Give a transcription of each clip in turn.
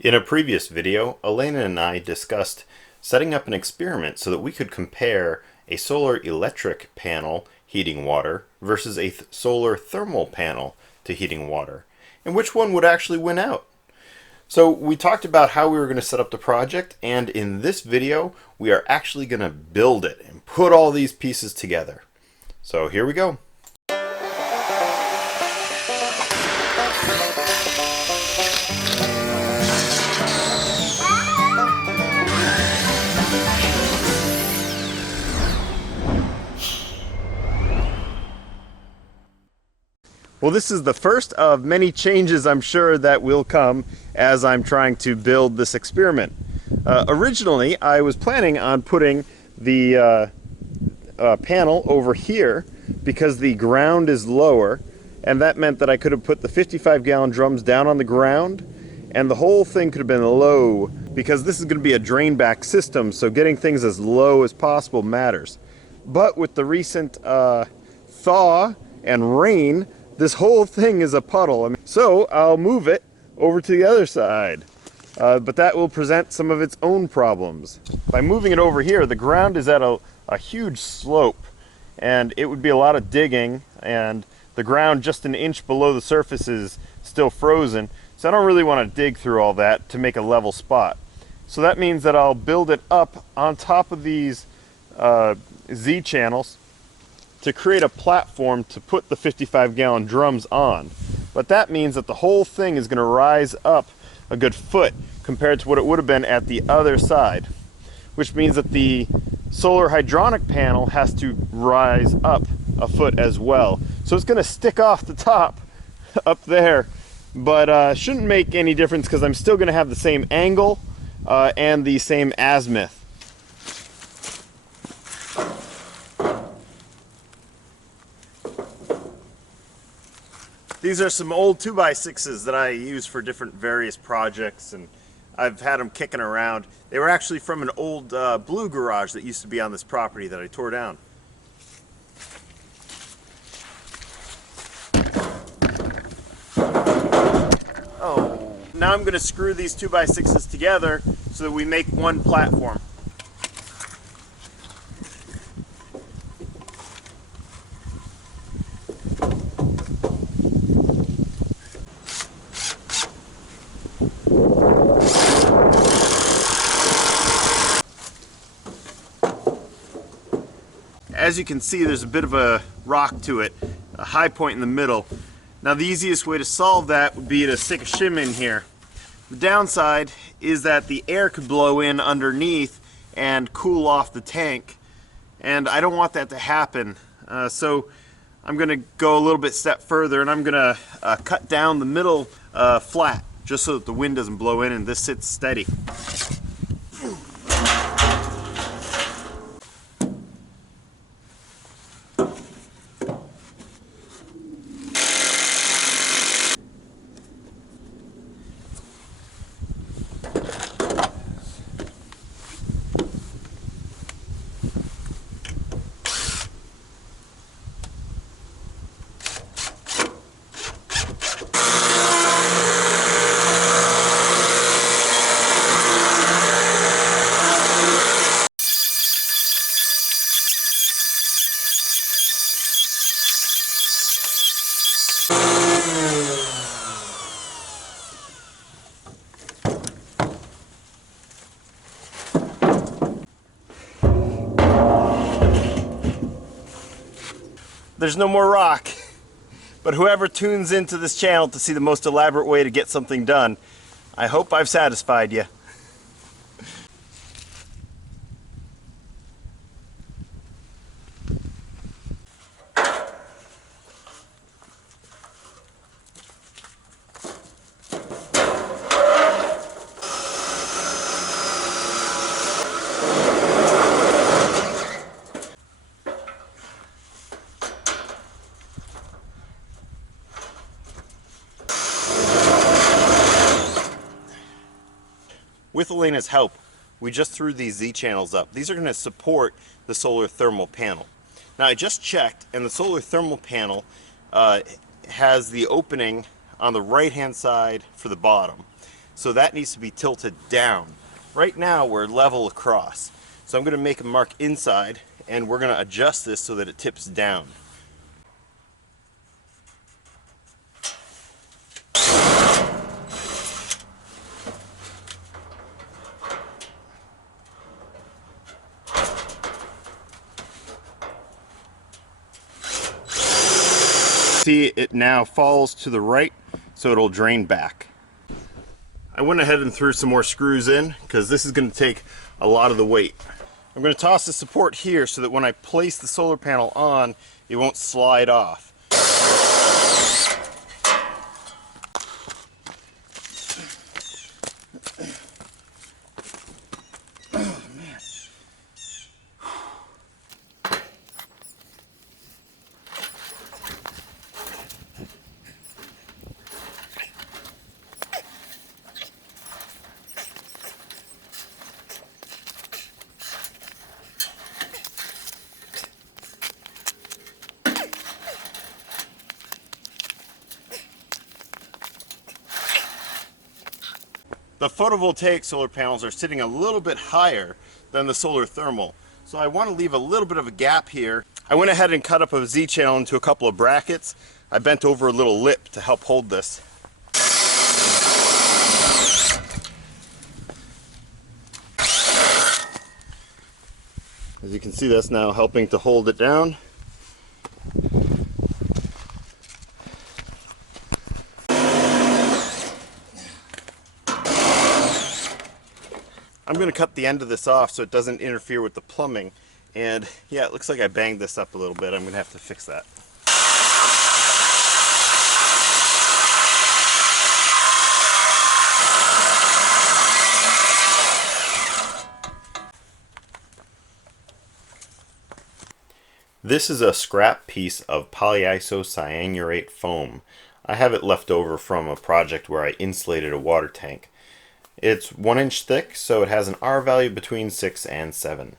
In a previous video, Elena and I discussed setting up an experiment so that we could compare a solar electric panel heating water versus a solar thermal panel to heating water, and which one would actually win out. So we talked about how we were going to set up the project, and in this video we are actually going to build it and put all these pieces together. So here we go. Well, this is the first of many changes I'm sure that will come as I'm trying to build this experiment. Originally, I was planning on putting the panel over here because the ground is lower, and that meant that I could have put the 55-gallon drums down on the ground, and the whole thing could have been low because this is going to be a drain back system, so getting things as low as possible matters. But with the recent thaw and rain, this whole thing is a puddle. So I'll move it over to the other side. But that will present some of its own problems. By moving it over here, the ground is at a huge slope, and it would be a lot of digging, and the ground just an inch below the surface is still frozen. So I don't really want to dig through all that to make a level spot. So that means that I'll build it up on top of these Z channels to create a platform to put the 55-gallon drums on. But that means that the whole thing is going to rise up a good foot compared to what it would have been at the other side, which means that the solar hydronic panel has to rise up a foot as well. So it's going to stick off the top up there, but shouldn't make any difference because I'm still going to have the same angle and the same azimuth. These are some old 2x6s that I use for different various projects, and I've had them kicking around. They were actually from an old blue garage that used to be on this property that I tore down. Oh, now I'm going to screw these 2x6s together so that we make one platform. As you can see, there's a bit of a rock to it, a high point in the middle. Now the easiest way to solve that would be to stick a shim in here. The downside is that the air could blow in underneath and cool off the tank, and I don't want that to happen. So I'm going to go a little bit step further, and I'm going to cut down the middle flat just so that the wind doesn't blow in and this sits steady. There's no more rock, but whoever tunes into this channel to see the most elaborate way to get something done, I hope I've satisfied you. With Elena's help, we just threw these Z channels up. These are going to support the solar thermal panel. Now I just checked, and the solar thermal panel has the opening on the right hand side for the bottom. so that needs to be tilted down. Right now we're level across. So I'm going to make a mark inside, and we're going to adjust this so that it tips down. See, it now falls to the right, so it'll drain back. I went ahead and threw some more screws in because this is going to take a lot of the weight. I'm going to toss the support here so that when I place the solar panel on, it won't slide off. The photovoltaic solar panels are sitting a little bit higher than the solar thermal, so I want to leave a little bit of a gap here. I went ahead and cut up a Z-channel into a couple of brackets. I bent over a little lip to help hold this. As you can see, that's now helping to hold it down. I'm going to cut the end of this off so it doesn't interfere with the plumbing. And yeah, it looks like I banged this up a little bit. I'm going to have to fix that. This is a scrap piece of polyisocyanurate foam. I have it left over from a project where I insulated a water tank. It's 1 inch thick, so it has an R value between 6 and 7.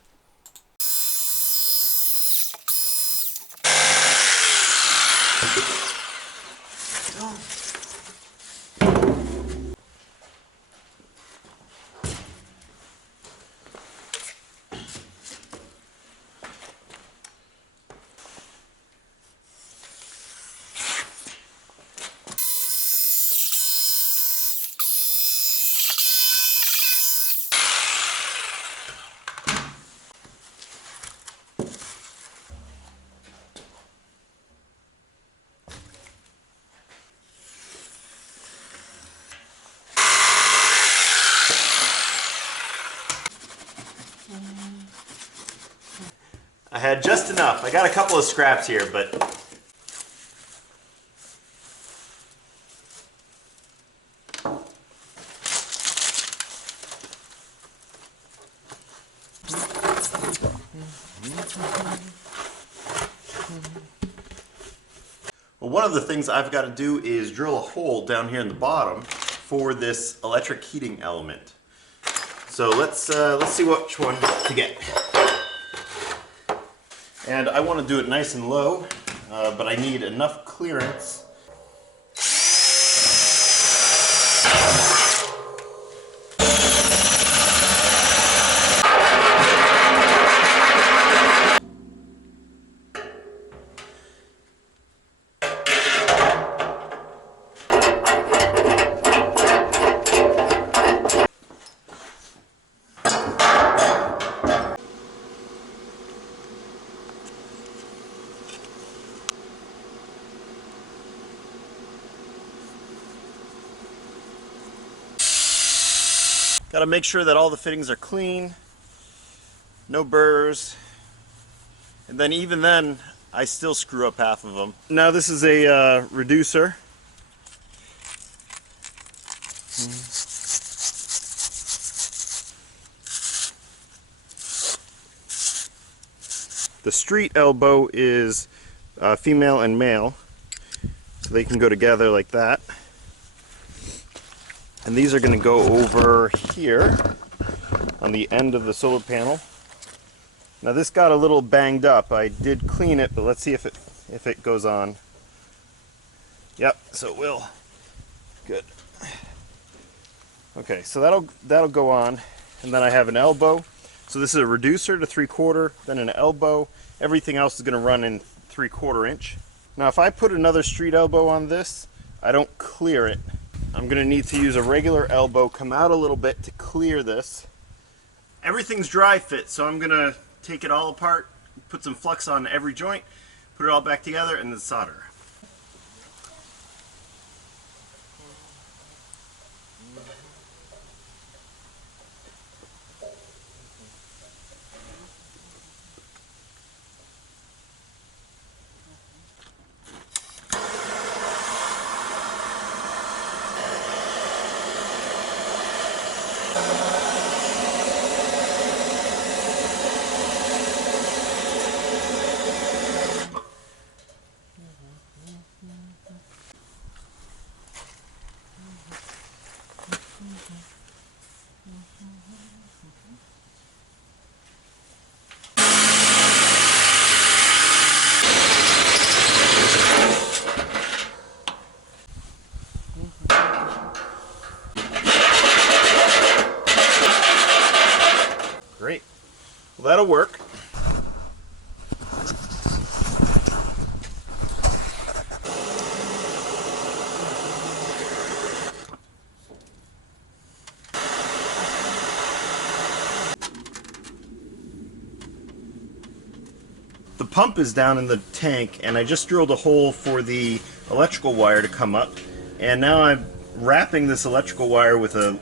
I had just enough. I got a couple of scraps here, but well, one of the things I've got to do is drill a hole down here in the bottom for this electric heating element. So let's see which one to get. And I want to do it nice and low, but I need enough clearance. Got to make sure that all the fittings are clean, no burrs, and then even then I still screw up half of them. Now this is a reducer. The street elbow is female and male, so they can go together like that. And these are going to go over here on the end of the solar panel. Now this got a little banged up. I did clean it, but let's see if it goes on. Yep, so it will. Good. Okay, so that'll go on, and then I have an elbow. So this is a reducer to 3/4, then an elbow. Everything else is going to run in 3/4 inch. Now if I put another street elbow on this, I don't clear it. I'm going to need to use a regular elbow, come out a little bit to clear this. Everything's dry fit, so I'm going to take it all apart, put some flux on every joint, put it all back together, and then solder. Great. Well, that'll work. The pump is down in the tank, and I just drilled a hole for the electrical wire to come up, and now I'm wrapping this electrical wire with a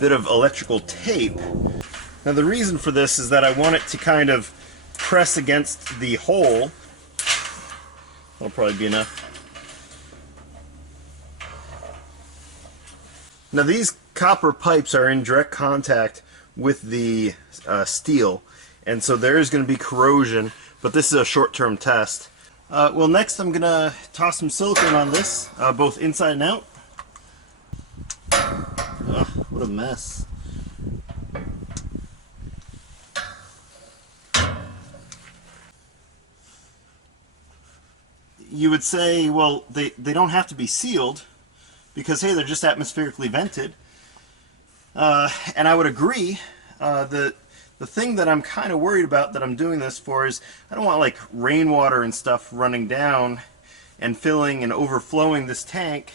bit of electrical tape. Now the reason for this is that I want it to kind of press against the hole. That'll probably be enough. Now these copper pipes are in direct contact with the steel, and so there is going to be corrosion, but this is a short-term test. Well, next I'm going to toss some silicone on this, both inside and out. Ugh, what a mess. You would say, well, they don't have to be sealed because, hey, they're just atmospherically vented. And I would agree. The thing that I'm kind of worried about that I'm doing this for is I don't want like rainwater and stuff running down and filling and overflowing this tank.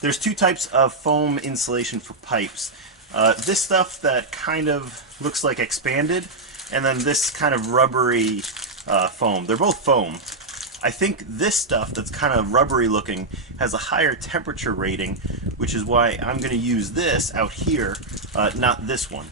There's two types of foam insulation for pipes. This stuff that kind of looks like expanded, and then this kind of rubbery foam. They're both foam. I think this stuff that's kind of rubbery looking has a higher temperature rating, which is why I'm going to use this out here, not this one.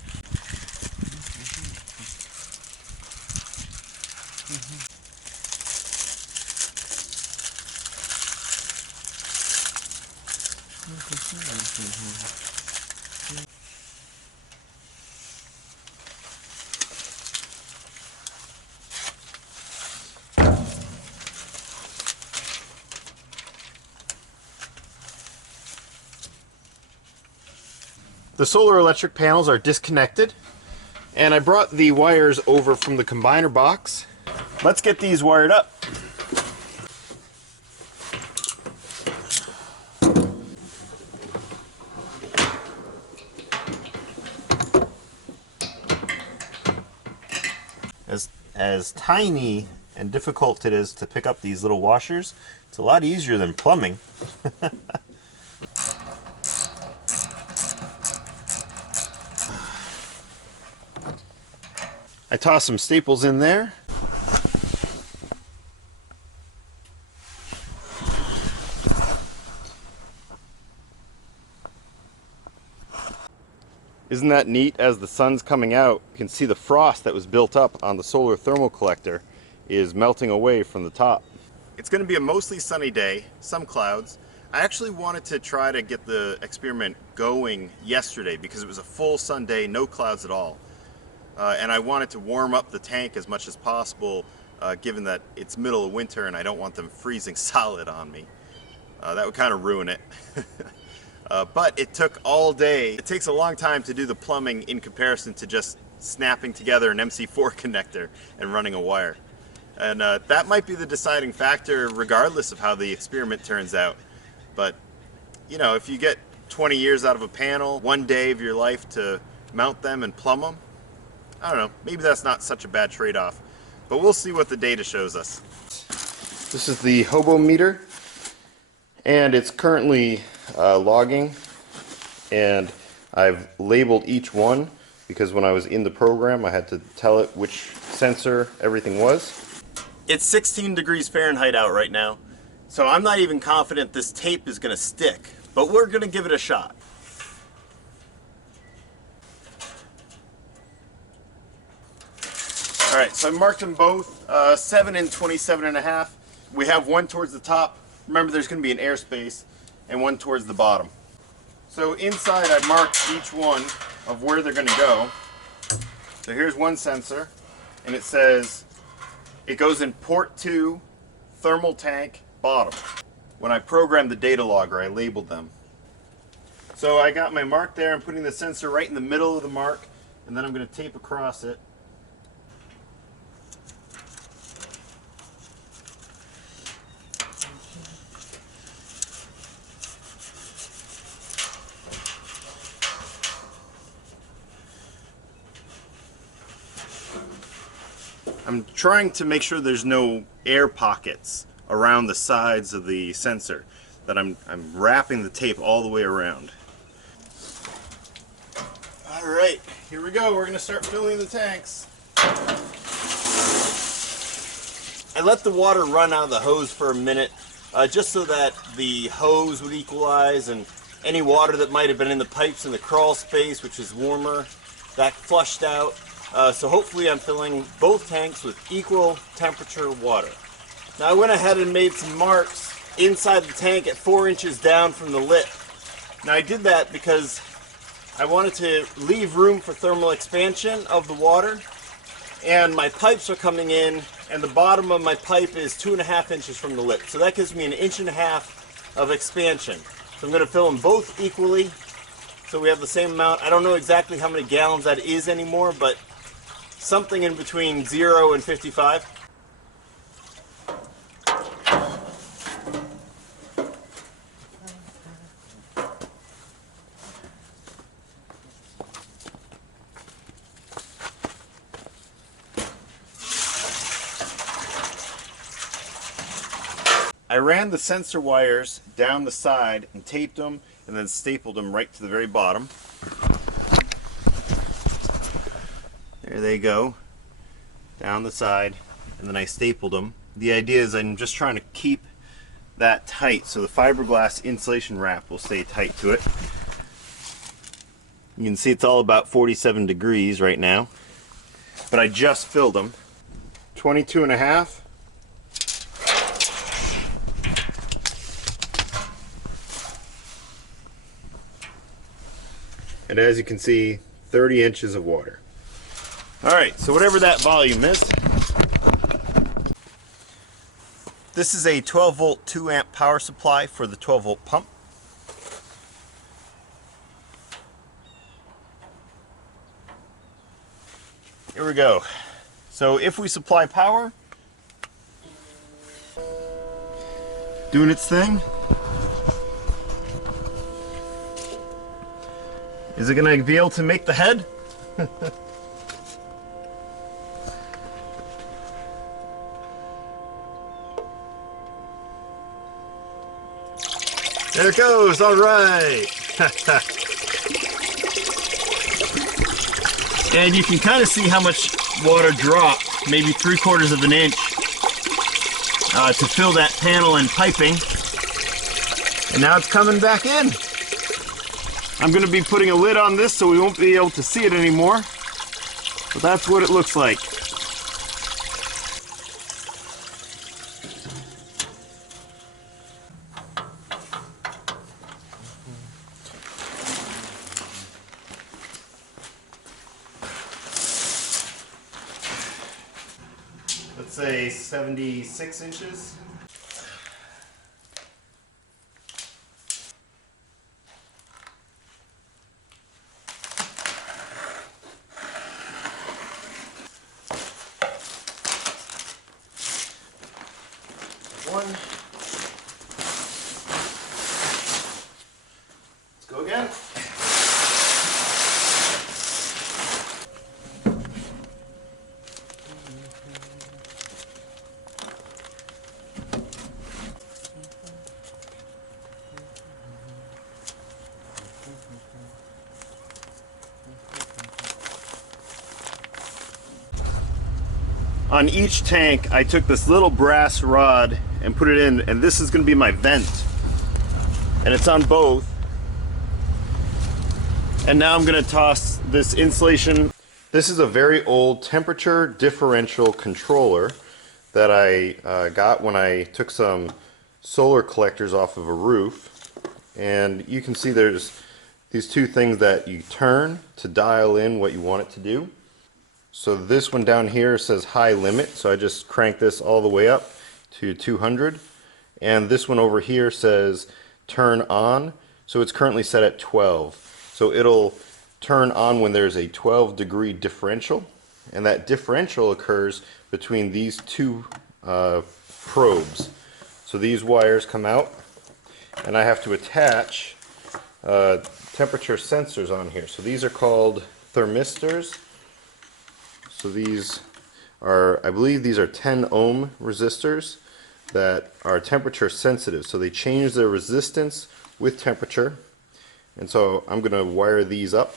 The solar electric panels are disconnected, and I brought the wires over from the combiner box. Let's get these wired up. As tiny and difficult it is to pick up these little washers, it's a lot easier than plumbing. I toss some staples in there. Isn't that neat? As the sun's coming out, you can see the frost that was built up on the solar thermal collector is melting away from the top. It's going to be a mostly sunny day, some clouds. I actually wanted to try to get the experiment going yesterday because it was a full sun day, no clouds at all. And I wanted to warm up the tank as much as possible, given that it's middle of winter and I don't want them freezing solid on me. That would kind of ruin it. But it took all day. It takes a long time to do the plumbing in comparison to just snapping together an MC4 connector and running a wire. And that might be the deciding factor regardless of how the experiment turns out. But, you know, if you get 20 years out of a panel, 1 day of your life to mount them and plumb them. I don't know, maybe that's not such a bad trade-off, but we'll see what the data shows us. This is the hobo meter, and it's currently logging, and I've labeled each one because when I was in the program I had to tell it which sensor everything was. It's 16 degrees Fahrenheit out right now, so I'm not even confident this tape is going to stick, but we're going to give it a shot. Alright, so I marked them both 7 and 27.5. We have one towards the top. Remember, there's going to be an airspace, and one towards the bottom. So inside I marked each one of where they're going to go. So here's one sensor, and it says it goes in port 2, thermal tank, bottom. When I programmed the data logger, I labeled them. So I got my mark there. I'm putting the sensor right in the middle of the mark, and then I'm going to tape across it. I'm trying to make sure there's no air pockets around the sides of the sensor, that I'm wrapping the tape all the way around. Alright, here we go. We're going to start filling the tanks. I let the water run out of the hose for a minute, just so that the hose would equalize and any water that might have been in the pipes in the crawl space, which is warmer, that flushed out. So hopefully I'm filling both tanks with equal temperature water. Now I went ahead and made some marks inside the tank at 4 inches down from the lip. Now I did that because I wanted to leave room for thermal expansion of the water, and my pipes are coming in and the bottom of my pipe is 2.5 inches from the lip. So that gives me 1.5 inches of expansion. So I'm going to fill them both equally so we have the same amount. I don't know exactly how many gallons that is anymore, but something in between 0 and 55. I ran the sensor wires down the side and taped them and then stapled them right to the very bottom. There they go, down the side, and then I stapled them. The idea is I'm just trying to keep that tight so the fiberglass insulation wrap will stay tight to it. You can see it's all about 47 degrees right now, but I just filled them. 22.5. And as you can see, 30 inches of water. Alright, so whatever that volume is. This is a 12 volt 2 amp power supply for the 12 volt pump. Here we go. So if we supply power, doing its thing. Is it going to be able to make the head? There it goes, all right. And you can kind of see how much water dropped, maybe 3/4 inch to fill that panel and piping. And now it's coming back in. I'm going to be putting a lid on this so we won't be able to see it anymore. But that's what it looks like. Let's say 76 inches. One. Let's go again. On each tank, I took this little brass rod and put it in, and this is going to be my vent. And it's on both. And now I'm going to toss this insulation. This is a very old temperature differential controller that I got when I took some solar collectors off of a roof. And you can see there's these two things that you turn to dial in what you want it to do. So this one down here says high limit, so I just crank this all the way up to 200. And this one over here says turn on, so it's currently set at 12. So it'll turn on when there's a 12-degree differential, and that differential occurs between these two probes. So these wires come out, and I have to attach temperature sensors on here. So these are called thermistors. So these are, I believe these are 10 ohm resistors that are temperature sensitive. So they change their resistance with temperature. And so I'm going to wire these up.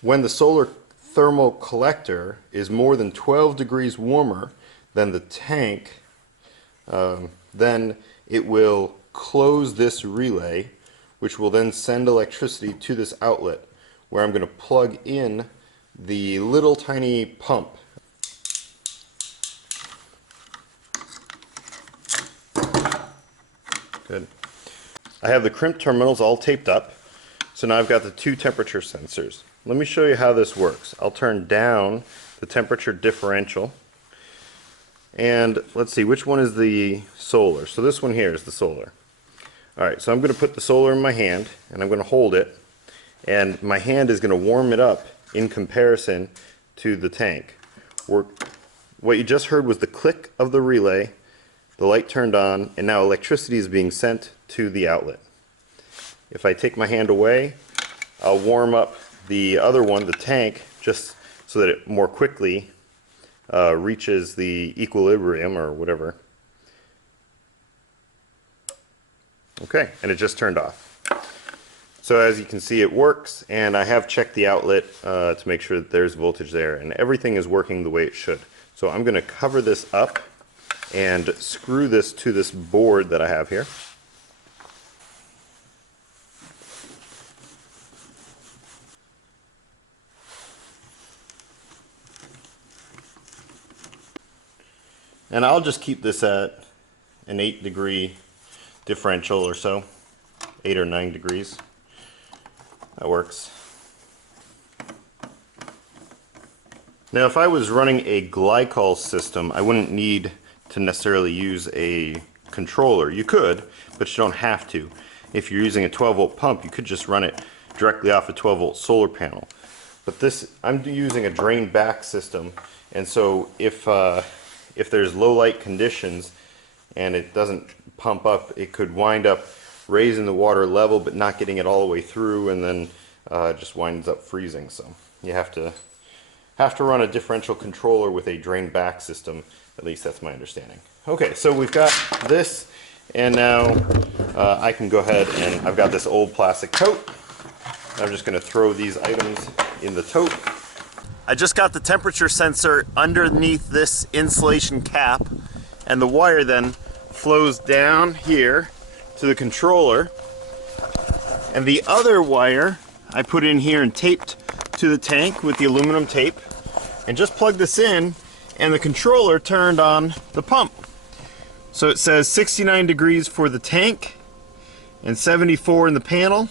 When the solar thermal collector is more than 12 degrees warmer than the tank, then it will close this relay, which will then send electricity to this outlet where I'm going to plug in the little tiny pump. Good. I have the crimp terminals all taped up, so now I've got the two temperature sensors. Let me show you how this works. I'll turn down the temperature differential, and let's see, which one is the solar? So this one here is the solar. Alright, so I'm going to put the solar in my hand, and I'm going to hold it, and my hand is going to warm it up in comparison to the tank. What you just heard was the click of the relay, the light turned on, and now electricity is being sent to the outlet. If I take my hand away, I'll warm up the other one, the tank, just so that it more quickly reaches the equilibrium or whatever. Okay, and it just turned off. So as you can see, it works, and I have checked the outlet to make sure that there's voltage there, and everything is working the way it should. So I'm going to cover this up and screw this to this board that I have here. And I'll just keep this at an 8-degree differential or so, 8 or 9 degrees. That works. Now if I was running a glycol system, I wouldn't need to necessarily use a controller. You could, but you don't have to. If you're using a 12-volt pump, you could just run it directly off a 12-volt solar panel. But this, I'm using a drain back system, and so if there's low light conditions and it doesn't pump up, it could wind up raising the water level but not getting it all the way through, and then just winds up freezing. So you have to run a differential controller with a drain back system. At least that's my understanding. Okay, so we've got this, and now I can go ahead, and I've got this old plastic tote. I'm just going to throw these items in the tote. I just got the temperature sensor underneath this insulation cap, and the wire then flows down here to the controller, and the other wire I put in here and taped to the tank with the aluminum tape, and just plug this in, and the controller turned on the pump. So it says 69 degrees for the tank and 74 in the panel.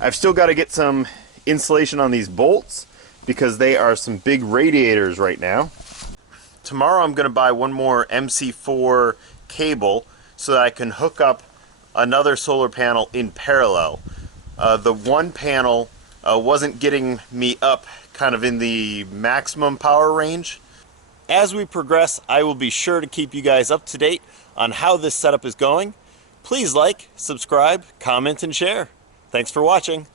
I've still got to get some insulation on these bolts because they are some big radiators right now. Tomorrow I'm going to buy one more MC4 cable so that I can hook up another solar panel in parallel. The one panel wasn't getting me up kind of in the maximum power range. As we progress, I will be sure to keep you guys up to date on how this setup is going. Please like, subscribe, comment, and share. Thanks for watching.